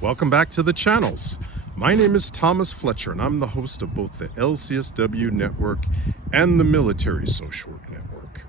Welcome back to the channels. My name is Thomas Fletcher and I'm the host of both the LCSW network and the Military Social Work Network.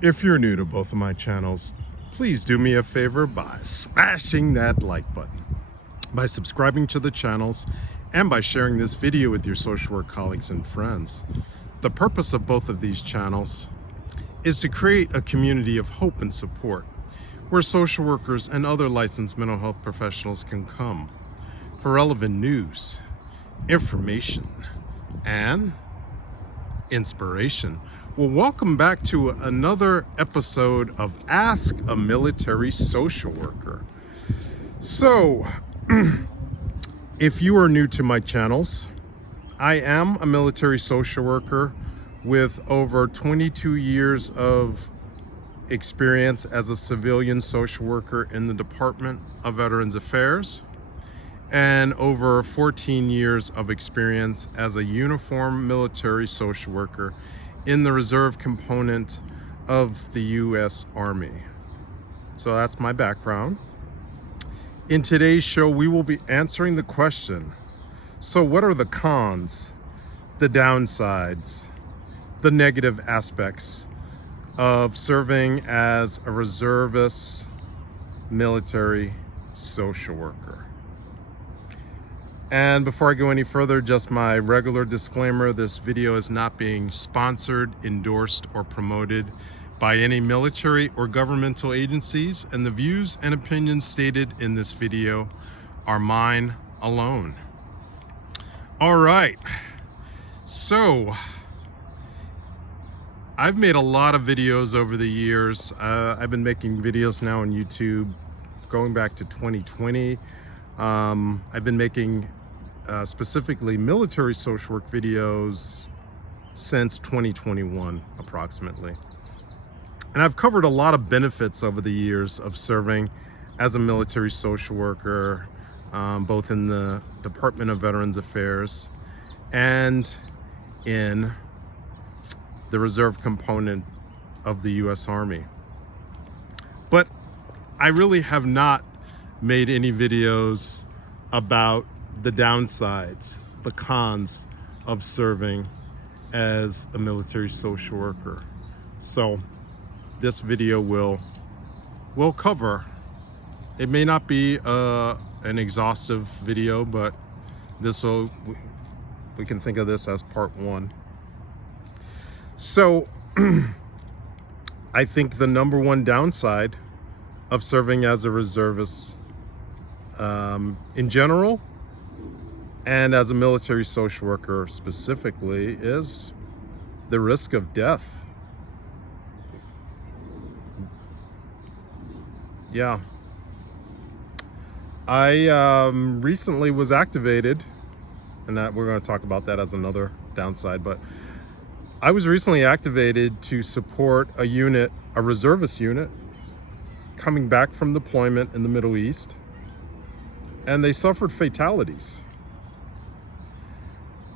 If you're new to both of my channels, please do me a favor by smashing that like button, by subscribing to the channels, and by sharing this video with your social work colleagues and friends. The purpose of both of these channels is to create a community of hope and support where social workers and other licensed mental health professionals can come for relevant news, information, and inspiration. Well, welcome back to another episode of Ask a Military Social Worker. So, if you are new to my channels, I am a military social worker with over 22 years of experience as a civilian social worker in the Department of Veterans Affairs and over 14 years of experience as a uniformed military social worker in the reserve component of the U.S. Army. So that's my background. In today's show, we will be answering the question, so what are the cons, the downsides, the negative aspects of serving as a reservist military social worker? And before I go any further, just my regular disclaimer: this video is not being sponsored, endorsed, or promoted by any military or governmental agencies, and the views and opinions stated in this video are mine alone. All right, so I've made a lot of videos over the years. I've been making videos now on YouTube going back to 2020. I've been making specifically military social work videos since 2021 approximately. And I've covered a lot of benefits over the years of serving as a military social worker, both in the Department of Veterans Affairs and in the reserve component of the U.S. Army. But I really have not made any videos about the downsides, the cons of serving as a military social worker. So this video will cover, it may not be an exhaustive video, but we can think of this as part one. So I think the number one downside of serving as a reservist in general and as a military social worker specifically is the risk of death. Yeah. I recently was activated, and that we're going to talk about that as another downside, but I was recently activated to support a unit, a reservist unit, coming back from deployment in the Middle East, and they suffered fatalities.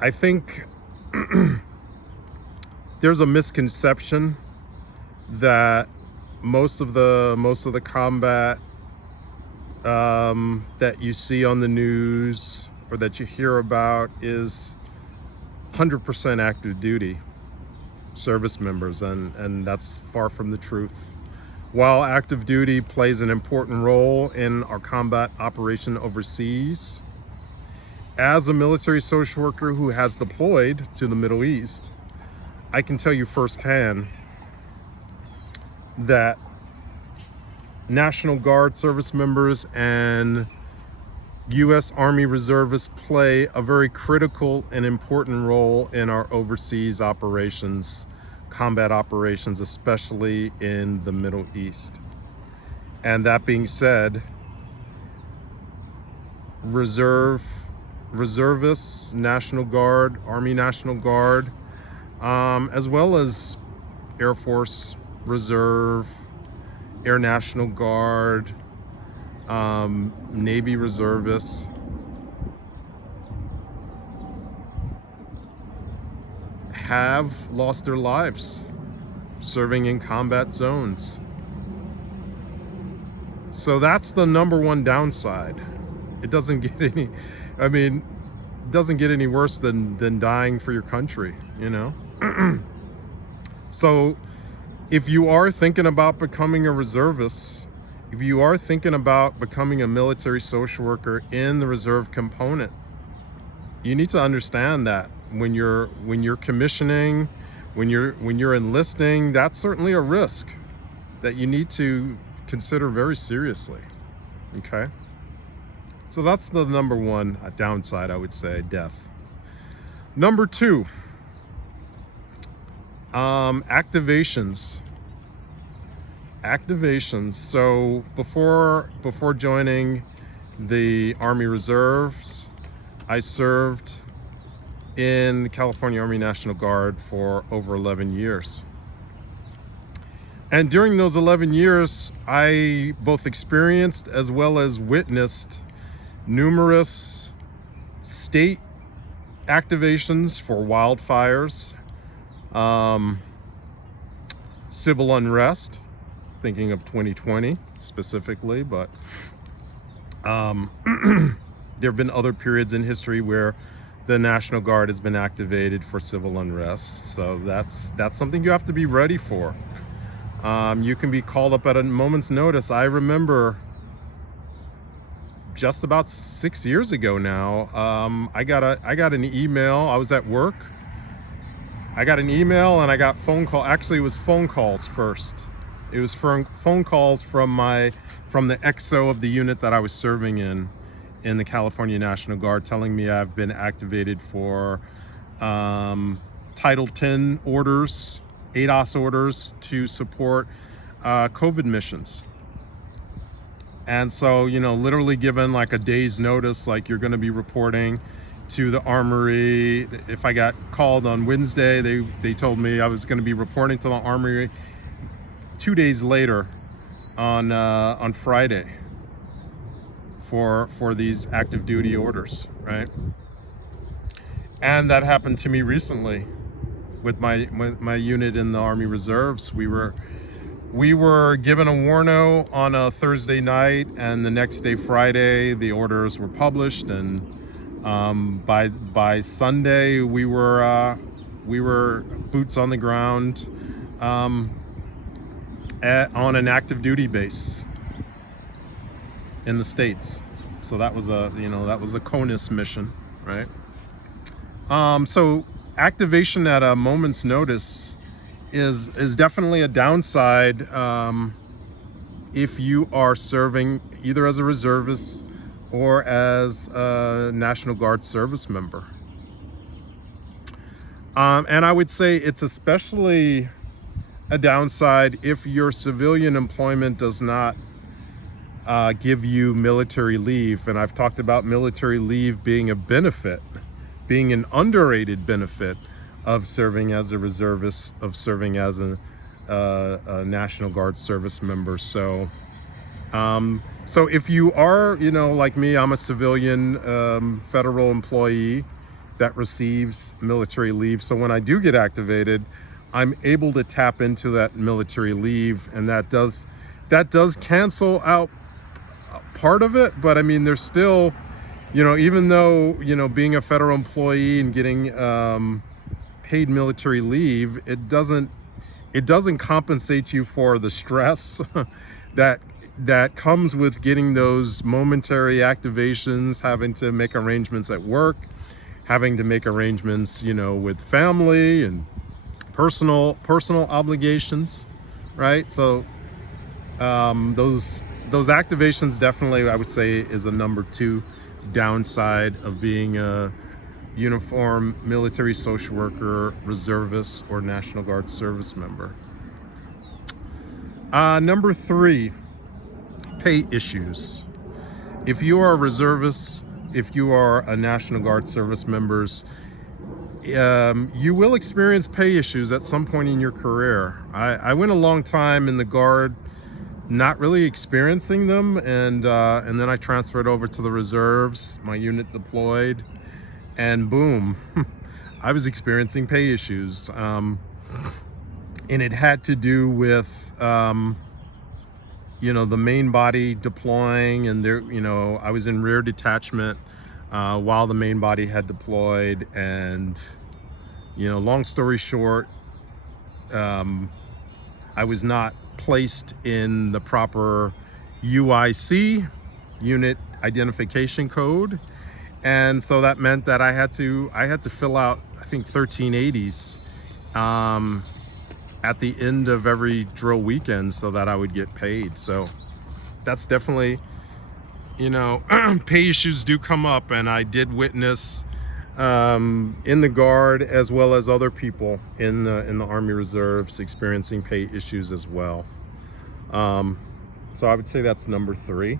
I think there's a misconception that most of the combat that you see on the news or that you hear about is 100% active duty service members, and that's far from the truth. While active duty plays an important role in our combat operation overseas, as a military social worker who has deployed to the Middle East, I can tell you firsthand that National Guard service members and U.S. Army reservists play a very critical and important role in our overseas operations, combat operations, especially in the Middle East. And that being said, reservists, National Guard, Army National Guard, as well as Air Force Reserve, Air National Guard, Navy reservists, have lost their lives serving in combat zones. So that's the number one downside. It doesn't get any, I mean, it doesn't get any worse than dying for your country, you know? So if you are thinking about becoming a reservist, if you are thinking about becoming a military social worker in the reserve component, you need to understand that when you're commissioning, when you're enlisting, that's certainly a risk that you need to consider very seriously. Okay, so that's the number one downside, I would say, death. Number two, activations. So before joining the Army Reserves, I served in the California Army National Guard for over 11 years. And during those 11 years, I both experienced as well as witnessed numerous state activations for wildfires, civil unrest, thinking of 2020 specifically, but there have been other periods in history where the National Guard has been activated for civil unrest. So that's something you have to be ready for. You can be called up at a moment's notice. I remember just about 6 years ago now, I got an email. I was at work. I got an email and I got phone call. Actually, it was phone calls first. It was phone calls from the XO of the unit that I was serving in the California National Guard, telling me I've been activated for Title 10 orders, ADOS orders to support COVID missions. And so, you know, literally given like a day's notice, like you're going to be reporting to the Armory. If I got called on Wednesday, they told me I was going to be reporting to the Armory 2 days later on Friday for these active duty orders, right? And that happened to me recently with my unit in the Army Reserves. We were given a warno on a Thursday night, and the next day, Friday, the orders were published, and by Sunday we were boots on the ground on an active duty base in the States. So that was a CONUS mission, right? So activation at a moment's notice is definitely a downside if you are serving either as a reservist or as a National Guard service member. And I would say it's especially a downside if your civilian employment does not give you military leave. And I've talked about military leave being a benefit, being an underrated benefit of serving as a reservist, of serving as a National Guard service member. So if you are, like me, I'm a civilian federal employee that receives military leave. So when I do get activated, I'm able to tap into that military leave, and that does cancel out part of it. But I mean, there's still, even though, being a federal employee and getting paid military leave, it doesn't compensate you for the stress that comes with getting those momentary activations, having to make arrangements at work, having to make arrangements, with family and personal obligations, right? So those activations definitely, I would say, is a number two downside of being a uniform military social worker, reservist, or National Guard service member. Number three, pay issues. If you are a reservist, if you are a National Guard service members, you will experience pay issues at some point in your career. I went a long time in the Guard not really experiencing them, and then I transferred over to the Reserves, my unit deployed, and boom, I was experiencing pay issues. And it had to do with you know, the main body deploying, and there, you know, I was in rear detachment while the main body had deployed. And, you know, long story short, I was not placed in the proper UIC, unit identification code. And so that meant that I had to fill out, I think, 1380s at the end of every drill weekend so that I would get paid. So that's definitely, you know, pay issues do come up, and I did witness in the Guard, as well as other people in the Army Reserves, experiencing pay issues as well. So I would say that's number 3,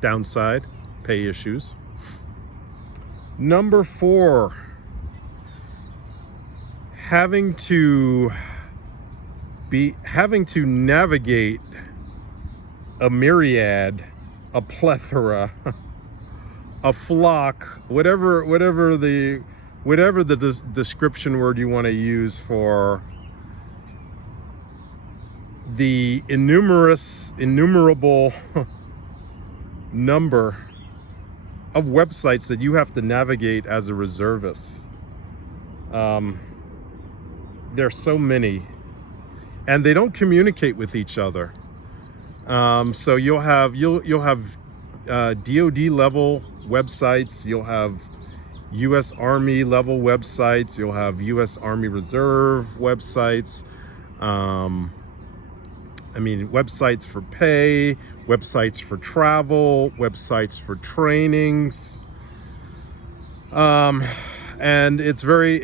downside, pay issues. Number 4, having to navigate a myriad, a plethora, a flock, whatever the description word you want to use for the innumerable number of websites that you have to navigate as a reservist. There's so many, and they don't communicate with each other. So you'll have DoD level websites, you'll have USARMY level websites, you'll have US Army Reserve websites. I mean, websites for pay, websites for travel, websites for trainings, and it's very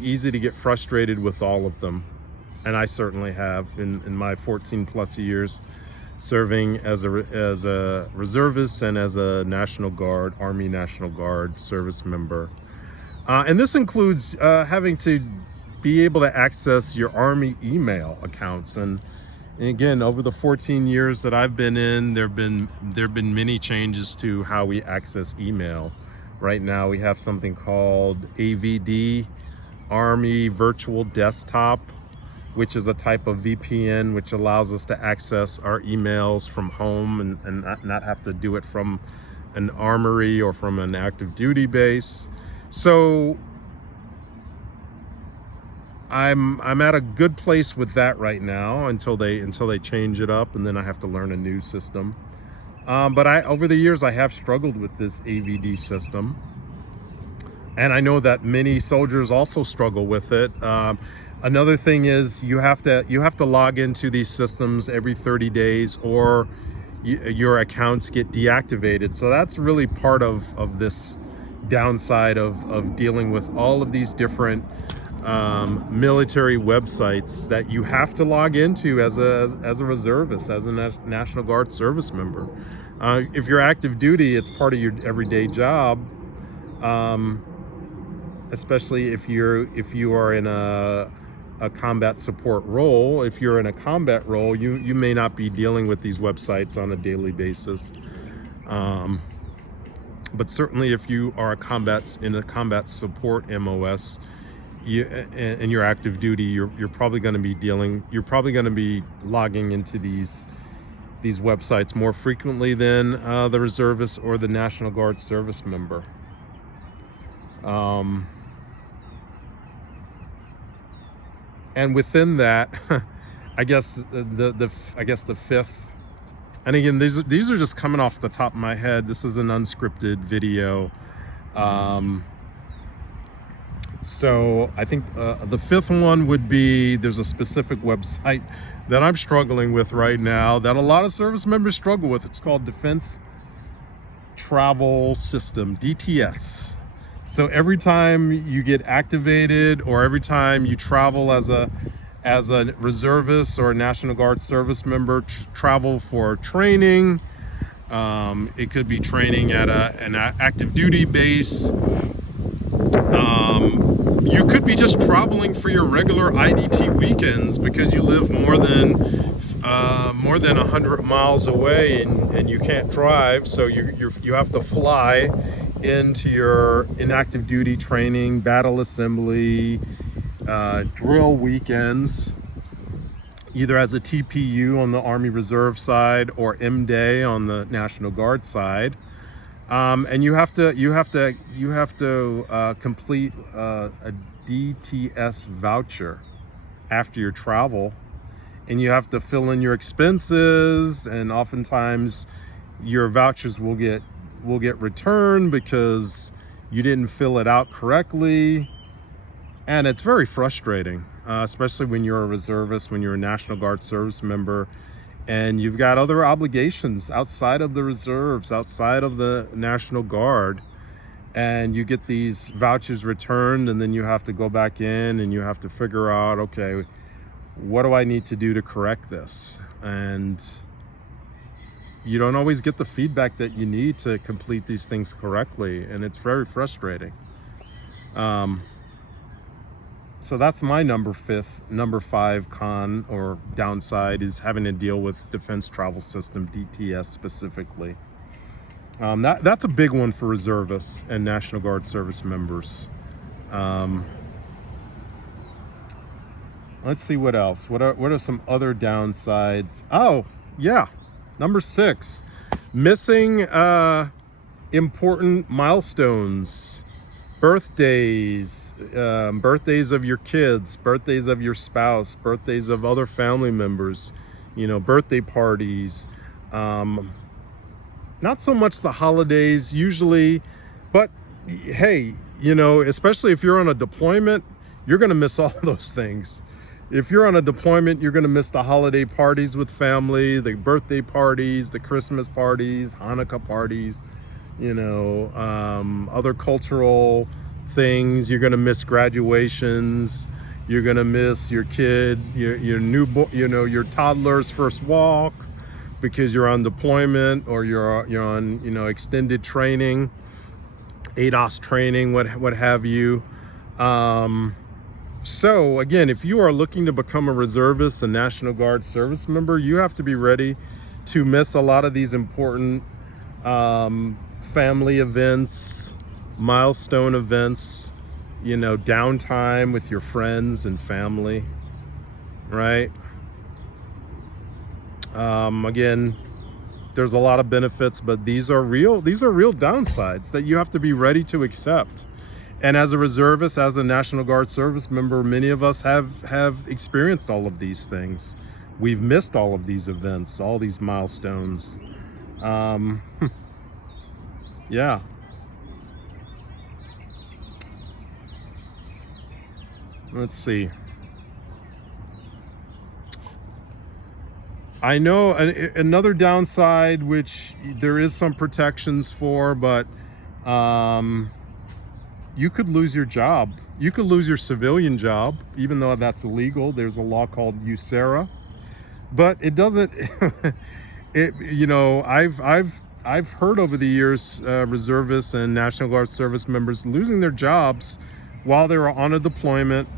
easy to get frustrated with all of them, and I certainly have in my 14 plus years serving as a reservist and as a National Guard, Army National Guard service member, and this includes having to be able to access your Army email accounts. And again, over the 14 years that I've been in, there have been many changes to how we access email. Right now we have something called AVD, Army Virtual Desktop, which is a type of VPN which allows us to access our emails from home and not have to do it from an armory or from an active duty base. So I'm at a good place with that right now until they change it up, and then I have to learn a new system. But over the years I have struggled with this AVD system, and I know that many soldiers also struggle with it. Another thing is you have to log into these systems every 30 days, or your accounts get deactivated. So that's really part of this downside of dealing with all of these different military websites that you have to log into as a reservist, as a National Guard service member. If you're active duty, it's part of your everyday job, especially if you are in a combat support role. If you're in a combat role, you may not be dealing with these websites on a daily basis. But certainly if you are in a combat support MOS, and you're active duty, you're probably going to be logging into these websites more frequently than the reservist or the National Guard service member. And within that, I guess the fifth, and again, these are just coming off the top of my head. This is an unscripted video. So I think the fifth one would be, there's a specific website that I'm struggling with right now that a lot of service members struggle with. It's called Defense Travel System, DTS. So every time you get activated, or every time you travel as a reservist or a National Guard service member, travel for training, it could be training at an active duty base. You could be just traveling for your regular IDT weekends because you live more than 100 miles away and you can't drive, so you have to fly into your inactive duty training, battle assembly, drill weekends. either as a TPU on the Army Reserve side or MDay on the National Guard side. And you have to complete a DTS voucher after your travel, and you have to fill in your expenses, and oftentimes your vouchers will get returned because you didn't fill it out correctly. And it's very frustrating, especially when you're a reservist, when you're a National Guard service member, and you've got other obligations outside of the reserves, outside of the National Guard, and you get these vouchers returned, and then you have to go back in and you have to figure out, okay, what do I need to do to correct this? And you don't always get the feedback that you need to complete these things correctly, and it's very frustrating. So that's my number 5 con or downside, is having to deal with Defense Travel System, DTS specifically. That's a big one for reservists and National Guard service members. Let's see what else. What are some other downsides? Oh, yeah. Number 6, missing important milestones. Birthdays, birthdays of your kids, birthdays of your spouse, birthdays of other family members, birthday parties. Not so much the holidays usually, but hey, especially if you're on a deployment, you're going to miss all those things. If you're on a deployment, you're going to miss the holiday parties with family, the birthday parties, the Christmas parties, Hanukkah parties, other cultural things. You're going to miss graduations. You're going to miss your kid, your toddler's first walk, because you're on deployment, or you're on, extended training, ADOS training, what have you. So again, if you are looking to become a reservist, a National Guard service member, you have to be ready to miss a lot of these important family events, milestone events, downtime with your friends and family, right? Again, there's a lot of benefits, but these are real downsides that you have to be ready to accept. And as a reservist, as a National Guard service member, many of us have experienced all of these things. We've missed all of these events, all these milestones. Yeah. Let's see. I know another downside, which there is some protections for, but you could lose your job. You could lose your civilian job, even though that's illegal. There's a law called USARMY, but it doesn't. I've heard over the years reservists and National Guard service members losing their jobs while they were on a deployment,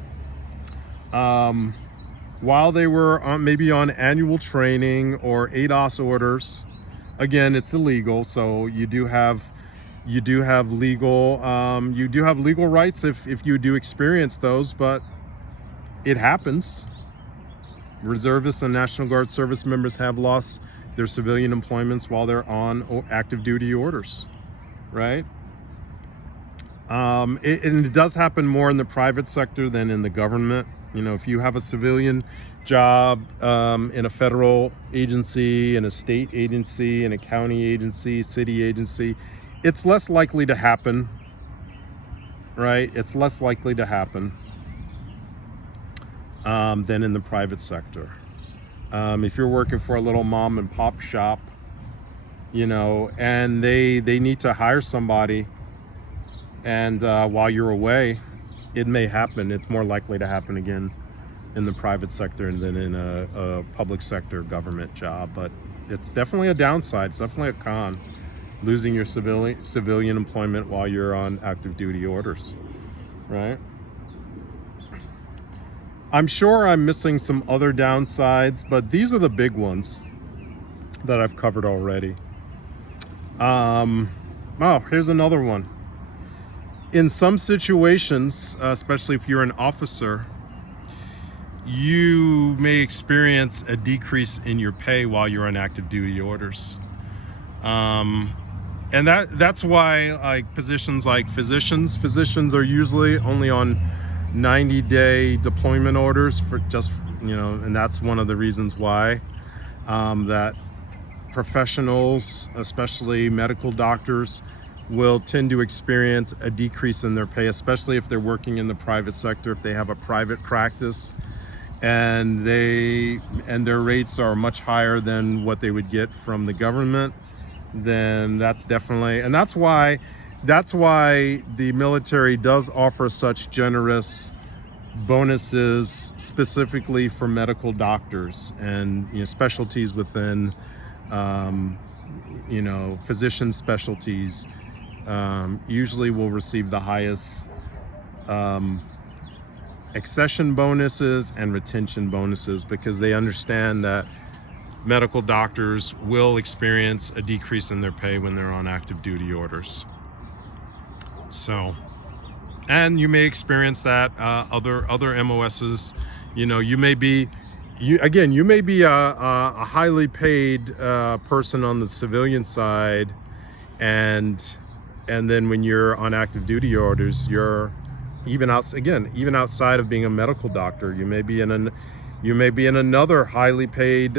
while they were maybe on annual training or ADOS orders. Again, it's illegal, so you do have legal rights if you do experience those, but it happens. Reservists and National Guard service members have lost their civilian employments while they're on active duty orders, right? And it does happen more in the private sector than in the government. If you have a civilian job in a federal agency, in a state agency, in a county agency, city agency, it's less likely to happen, right? It's less likely to happen than in the private sector. If you're working for a little mom and pop shop, and they need to hire somebody, and while you're away, it may happen. It's more likely to happen again in the private sector than in a public sector government job. But it's definitely a downside. It's definitely a con, losing your civilian employment while you're on active duty orders, right? I'm sure I'm missing some other downsides, but these are the big ones that I've covered already. Oh, here's another one. In some situations, especially if you're an officer, you may experience a decrease in your pay while you're on active duty orders. And that's why, like, positions like physicians are usually only on 90-day deployment orders for just, you know, and that's one of the reasons why that professionals, especially medical doctors, will tend to experience a decrease in their pay, especially if they're working in the private sector, if they have a private practice and their rates are much higher than what they would get from the government. Then that's definitely, and that's why the military does offer such generous bonuses specifically for medical doctors and, you know, specialties within, you know, physician specialties usually will receive the highest accession bonuses and retention bonuses, because they understand that medical doctors will experience a decrease in their pay when they're on active duty orders. So, and you may experience that other MOSs, you know, you may be a highly paid person on the civilian side, and then when you're on active duty orders, you're even outside of being a medical doctor, you may be in another highly paid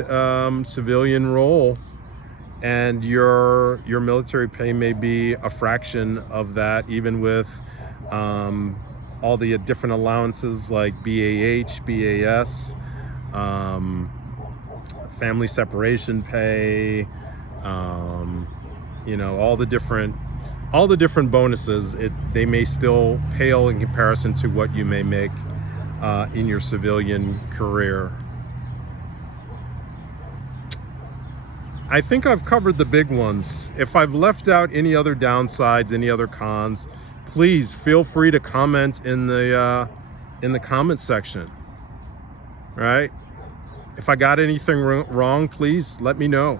civilian role, and your military pay may be a fraction of that, even with all the different allowances like BAH, BAS, family separation pay, you know, all the different bonuses. They may still pale in comparison to what you may make in your civilian career. I think I've covered the big ones. If I've left out any other downsides, any other cons, please feel free to comment in the comment section. Right? If I got anything wrong, please let me know.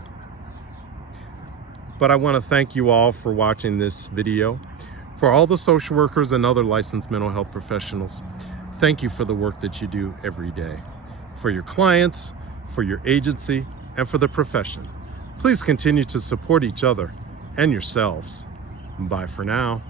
But I want to thank you all for watching this video. For all the social workers and other licensed mental health professionals, thank you for the work that you do every day. For your clients, for your agency, and for the profession. Please continue to support each other and yourselves. Bye for now.